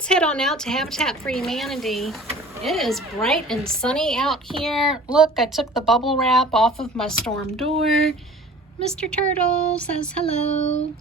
let's head on out to Habitat for Humanity. It is bright and sunny out here. Look, I took the bubble wrap off of my storm door. Mr. Turtle says hello.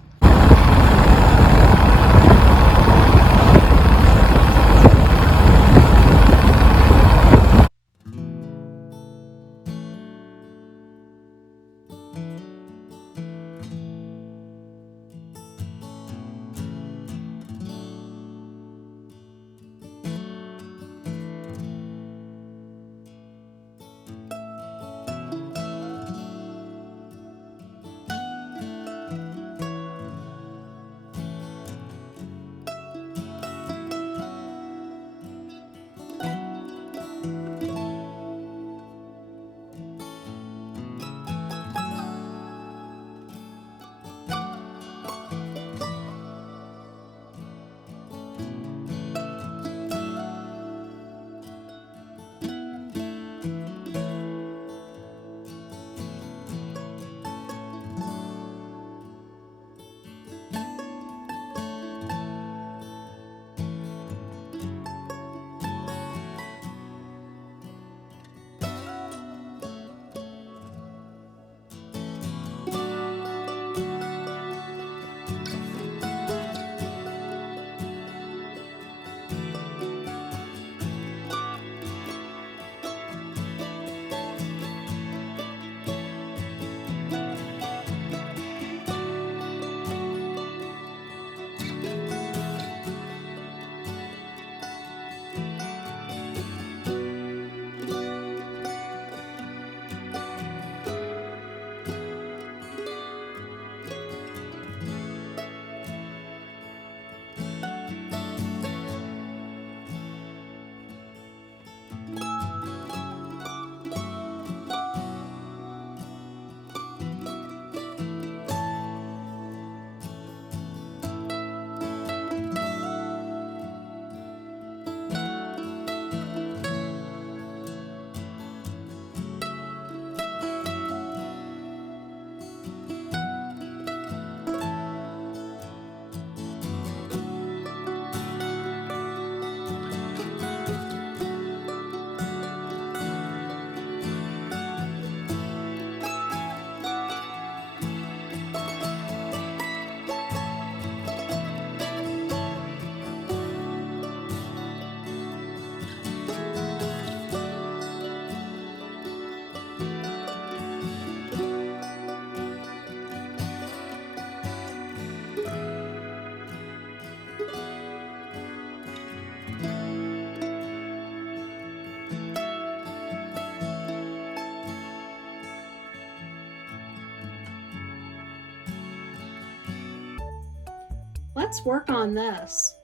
Let's work on this.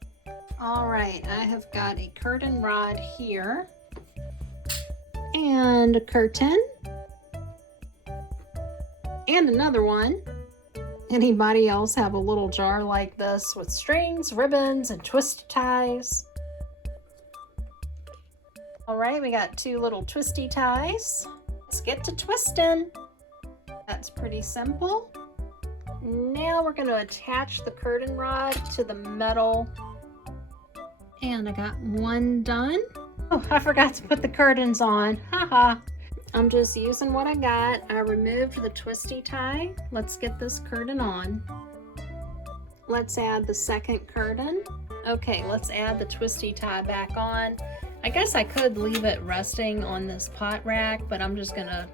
All right, I have got a curtain rod here and a curtain and another one. Anybody else have a little jar like this with strings, ribbons, and twisty ties? All right, we got 2 little twisty ties. Let's get to twisting. That's pretty simple. Now we're going to attach the curtain rod to the metal. And I got one done. Oh, I forgot to put the curtains on. Haha. I'm just using what I got. I removed the twisty tie. Let's get this curtain on. Let's add the second curtain. Okay, let's add the twisty tie back on. I guess I could leave it resting on this pot rack, but I'm just gonna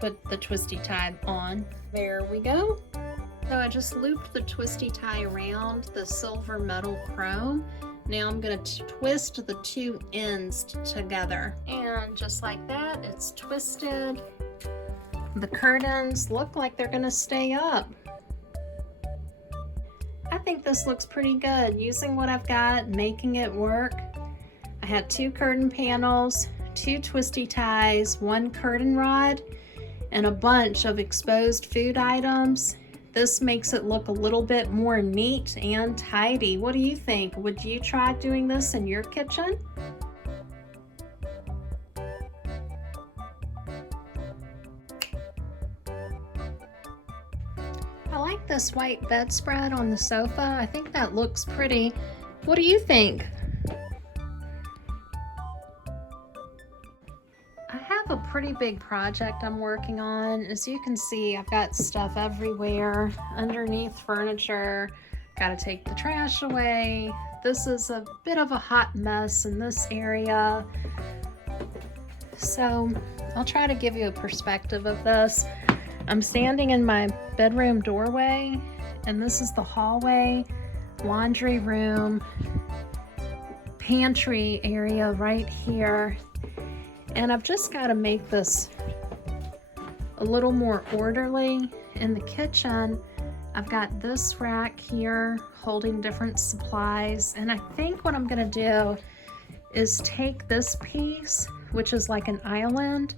put the twisty tie on. There we go. So I just looped the twisty tie around the silver metal chrome. Now I'm going to twist the 2 ends together. And just like that, it's twisted. The curtains look like they're going to stay up. I think this looks pretty good. Using what I've got, making it work. I had 2 curtain panels, 2 twisty ties, 1 curtain rod, and a bunch of exposed food items. This makes it look a little bit more neat and tidy. What do you think? Would you try doing this in your kitchen? I like this white bedspread on the sofa. I think that looks pretty. What do you think? pretty big project I'm working on. As you can see, I've got stuff everywhere underneath furniture. Got to take the trash away. This is a bit of a hot mess in this area. So I'll try to give you a perspective of this. I'm standing in my bedroom doorway, and this is the hallway, laundry room, pantry area right here. And I've just got to make this a little more orderly. In the kitchen, I've got this rack here holding different supplies. And I think what I'm going to do is take this piece, which is like an island,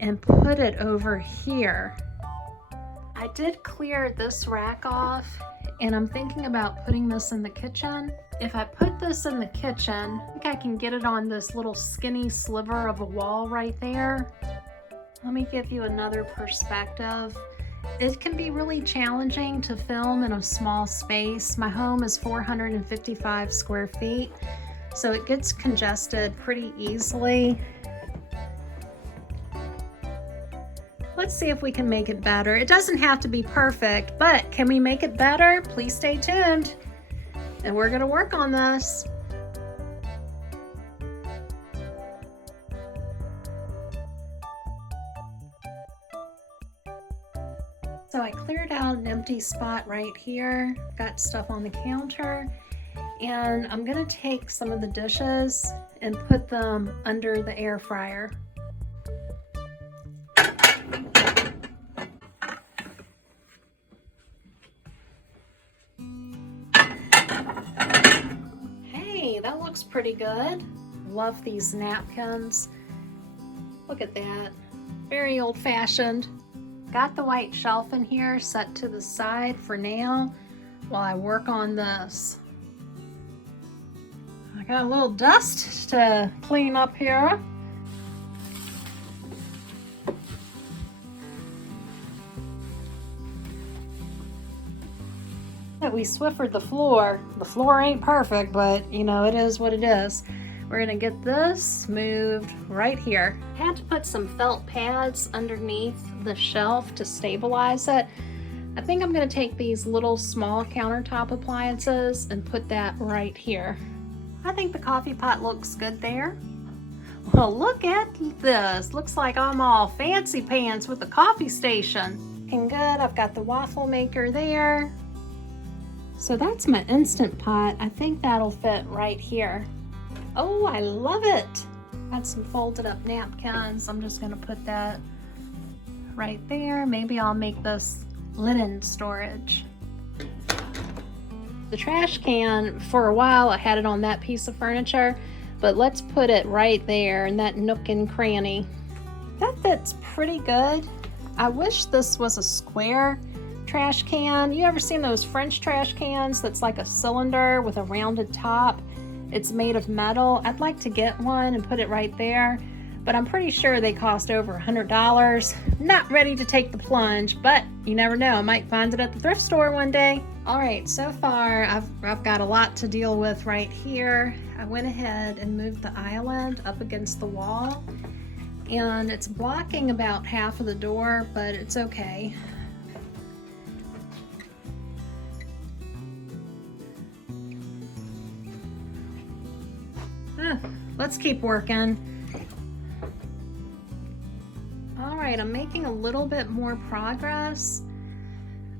and put it over here. I did clear this rack off, and I'm thinking about putting this in the kitchen. If I put this in the kitchen, I think I can get it on this little skinny sliver of a wall right there. Let me give you another perspective. It can be really challenging to film in a small space. My home is 455 square feet, so it gets congested pretty easily. Let's see if we can make it better. It doesn't have to be perfect, but can we make it better? Please stay tuned, and we're gonna work on this. So I cleared out an empty spot right here, got stuff on the counter, and I'm gonna take some of the dishes and put them under the air fryer. Hey, that looks pretty good. Love these napkins. Look at that, very old-fashioned. Got the white shelf in here set to the side for now while I work on this. I got a little dust to clean up here. That we Swiffered the floor. The floor ain't perfect, but you know, it is what it is. We're gonna get this moved right here. I had to put some felt pads underneath the shelf to stabilize it. I think I'm gonna take these little small countertop appliances and put that right here. I think the coffee pot looks good there. Well, look at this. Looks like I'm all fancy pants with the coffee station. Looking good. I've got the waffle maker there. So that's my Instant Pot. I think that'll fit right here. Oh, I love it. Got some folded up napkins. I'm just gonna put that right there. Maybe I'll make this linen storage. The trash can, for a while I had it on that piece of furniture, but let's put it right there in that nook and cranny. That fits pretty good. I wish this was a square trash can. You ever seen those French trash cans that's like a cylinder with a rounded top? It's made of metal. I'd like to get one and put it right there, but I'm pretty sure they cost over $100. Not ready to take the plunge, but you never know. I might find it at the thrift store one day. All right, so far I've got a lot to deal with right here. I went ahead and moved the island up against the wall, and it's blocking about half of the door, but it's okay. Let's keep working. All right, I'm making a little bit more progress.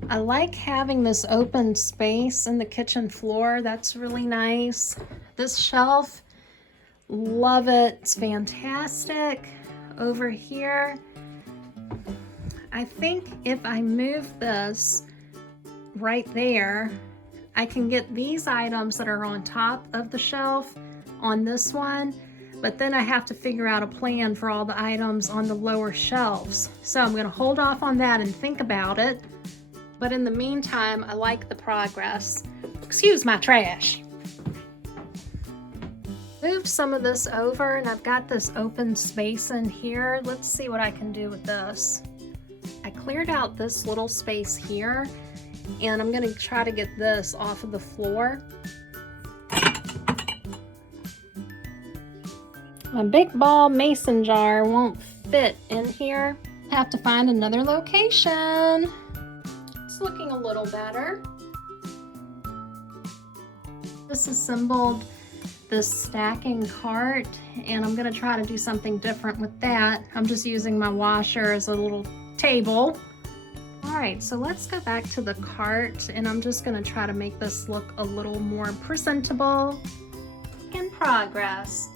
I like having this open space in the kitchen floor. That's really nice. This shelf, love it. It's fantastic. Over here, I think if I move this right there, I can get these items that are on top of the shelf on this one, but then I have to figure out a plan for all the items on the lower shelves. So I'm going to hold off on that and think about it. But in the meantime, I like the progress. Excuse my trash. Moved some of this over, and I've got this open space in here. Let's see what I can do with this. I cleared out this little space here, and I'm going to try to get this off of the floor. My big ball mason jar won't fit in here. Have to find another location. It's looking a little better. Disassembled this stacking cart, and I'm gonna try to do something different with that. I'm just using my washer as a little table. All right, so let's go back to the cart, and I'm just gonna try to make this look a little more presentable. In progress.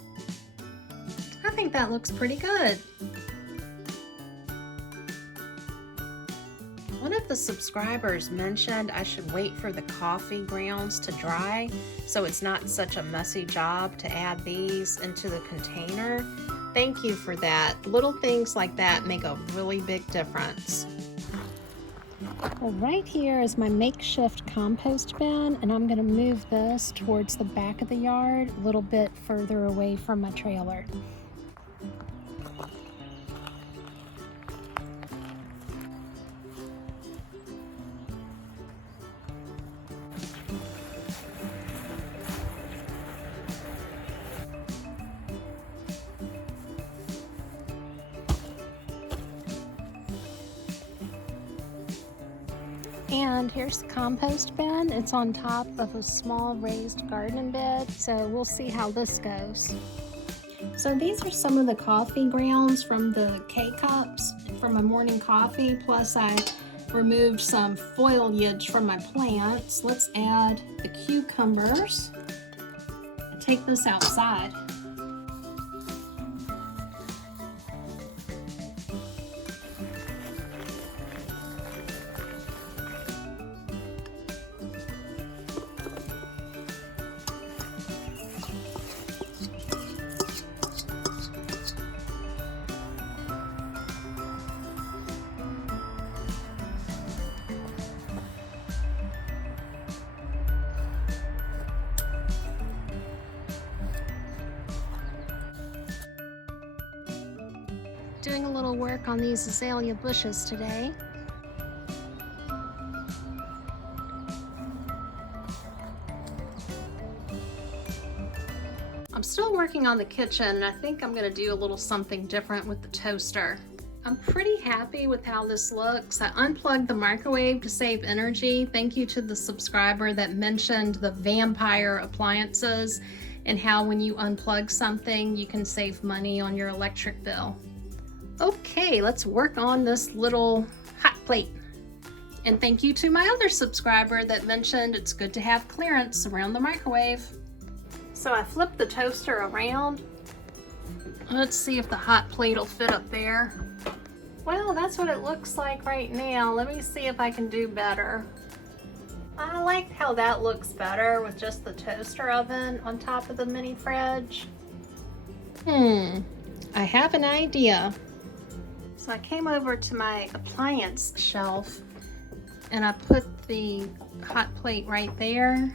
I think that looks pretty good. One of the subscribers mentioned I should wait for the coffee grounds to dry so it's not such a messy job to add these into the container. Thank you for that. Little things like that make a really big difference. Well, right here is my makeshift compost bin, and I'm going to move this towards the back of the yard a little bit further away from my trailer. And here's the compost bin. It's on top of a small raised garden bed, so we'll see how this goes. So these are some of the coffee grounds from the K-cups from my morning coffee, plus I removed some foliage from my plants. Let's add the cucumbers and take this outside. Doing a little work on these azalea bushes today. I'm still working on the kitchen, and I think I'm going to do a little something different with the toaster. I'm pretty happy with how this looks. I unplugged the microwave to save energy. Thank you to the subscriber that mentioned the vampire appliances and how when you unplug something you can save money on your electric bill. Okay, let's work on this little hot plate. And thank you to my other subscriber that mentioned it's good to have clearance around the microwave. So I flipped the toaster around. Let's see if the hot plate will fit up there. Well, that's what it looks like right now. Let me see if I can do better. I like how that looks better with just the toaster oven on top of the mini fridge. I have an idea. So I came over to my appliance shelf and I put the hot plate right there.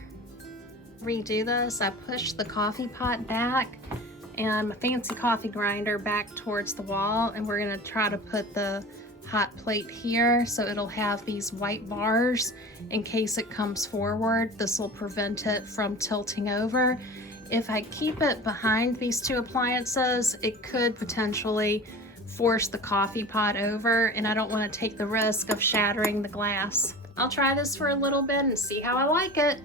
Redo this, I pushed the coffee pot back and my fancy coffee grinder back towards the wall, and we're gonna try to put the hot plate here so it'll have these white bars in case it comes forward. This will prevent it from tilting over. If I keep it behind these two appliances, it could potentially force the coffee pot over, and I don't want to take the risk of shattering the glass. I'll try this for a little bit and see how I like it.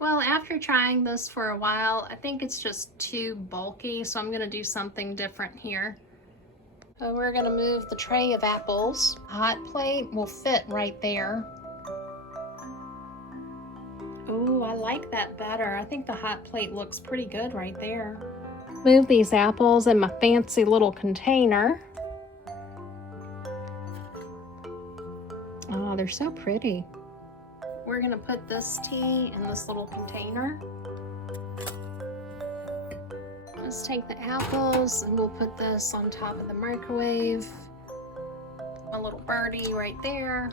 Well, after trying this for a while, I think it's just too bulky, so I'm going to do something different here. So we're going to move the tray of apples. The hot plate will fit right there. Oh, I like that better. I think the hot plate looks pretty good right there. Move these apples in my fancy little container. Oh, they're so pretty. We're gonna put this tea in this little container. Let's take the apples and we'll put this on top of the microwave. A little birdie right there.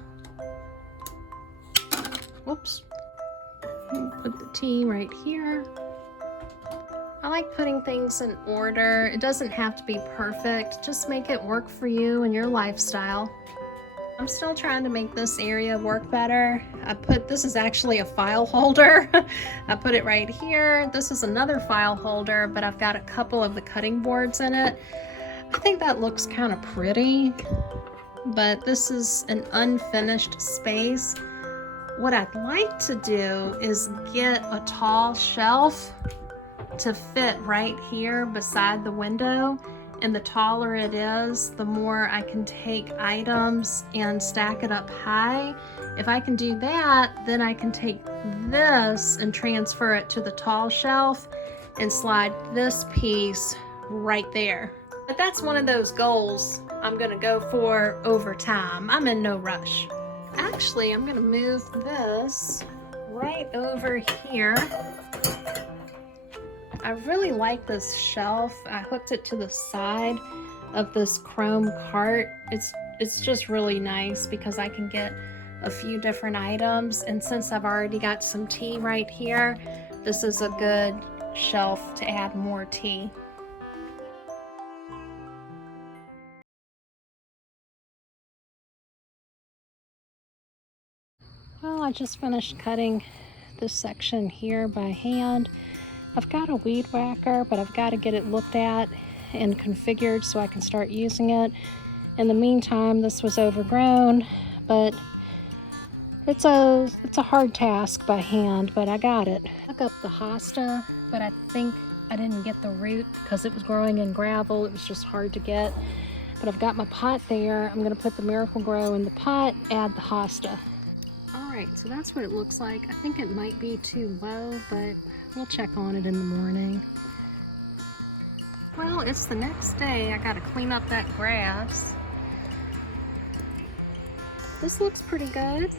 Whoops. Put the tea right here. I like putting things in order. It doesn't have to be perfect. Just make it work for you and your lifestyle. I'm still trying to make this area work better. This is actually a file holder. I put it right here. This is another file holder, but I've got a couple of the cutting boards in it. I think that looks kind of pretty, but this is an unfinished space. What I'd like to do is get a tall shelf to fit right here beside the window, and the taller it is, the more I can take items and stack it up high. If I can do that, then I can take this and transfer it to the tall shelf and slide this piece right there. But that's one of those goals I'm gonna go for over time. I'm in no rush. Actually, I'm gonna move this right over here. I really like this shelf. I hooked it to the side of this chrome cart. It's just really nice because I can get a few different items, and since I've already got some tea right here, this is a good shelf to add more tea. Well, I just finished cutting this section here by hand. I've got a weed whacker, but I've got to get it looked at and configured so I can start using it. In the meantime, this was overgrown, but it's a hard task by hand, but I got it. I dug up the hosta, but I think I didn't get the root because it was growing in gravel. It was just hard to get. But I've got my pot there. I'm going to put the Miracle-Gro in the pot, add the hosta. Alright, so that's what it looks like. I think it might be too low, but we'll check on it in the morning. Well, it's the next day. I gotta clean up that grass. This looks pretty good.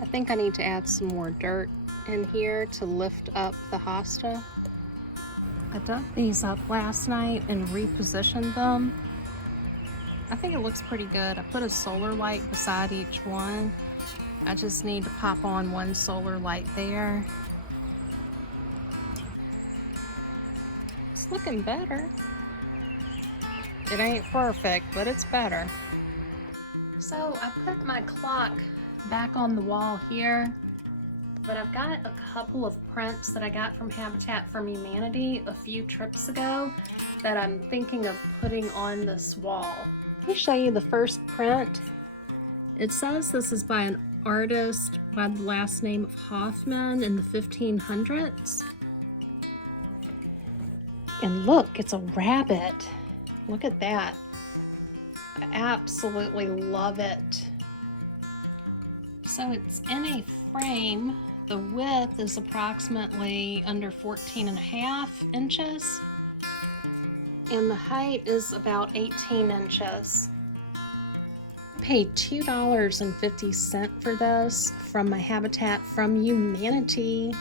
I think I need to add some more dirt in here to lift up the hosta. I dug these up last night and repositioned them. I think it looks pretty good. I put a solar light beside each one. I just need to pop on one solar light there. It's looking better. It ain't perfect, but it's better. So I put my clock back on the wall here, but I've got a couple of prints that I got from Habitat for Humanity a few trips ago that I'm thinking of putting on this wall. Let me show you the first print. It says this is by an artist by the last name of Hoffman in the 1500s. And look, it's a rabbit. Look at that. I absolutely love it. So it's in a frame. The width is approximately under 14.5 inches. And the height is about 18 inches. I paid $2.50 for this from my Habitat from Humanity.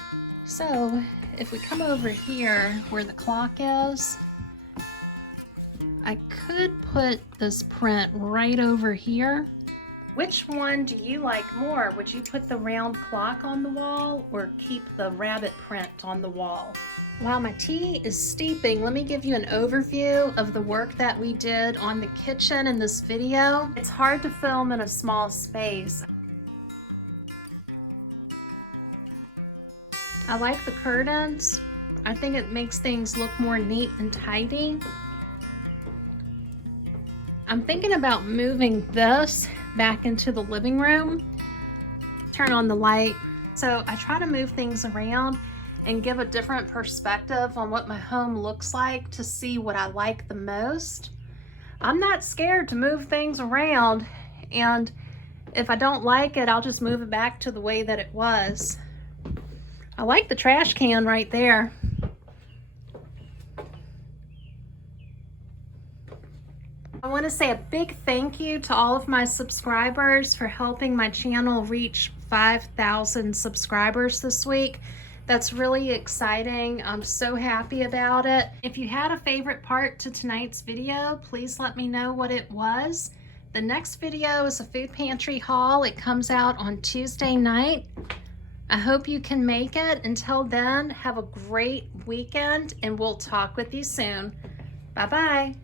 So if we come over here where the clock is, I could put this print right over here. Which one do you like more? Would you put the round clock on the wall or keep the rabbit print on the wall? While my tea is steeping, let me give you an overview of the work that we did on the kitchen in this video. It's hard to film in a small space. I like the curtains. I think it makes things look more neat and tidy. I'm thinking about moving this back into the living room. Turn on the light. So I try to move things around and give a different perspective on what my home looks like to see what I like the most. I'm not scared to move things around, and if I don't like it, I'll just move it back to the way that it was. I like the trash can right there. I want to say a big thank you to all of my subscribers for helping my channel reach 5,000 subscribers this week. That's really exciting. I'm so happy about it. If you had a favorite part to tonight's video, please let me know what it was. The next video is a food pantry haul. It comes out on Tuesday night. I hope you can make it. Until then, have a great weekend and we'll talk with you soon. Bye-bye.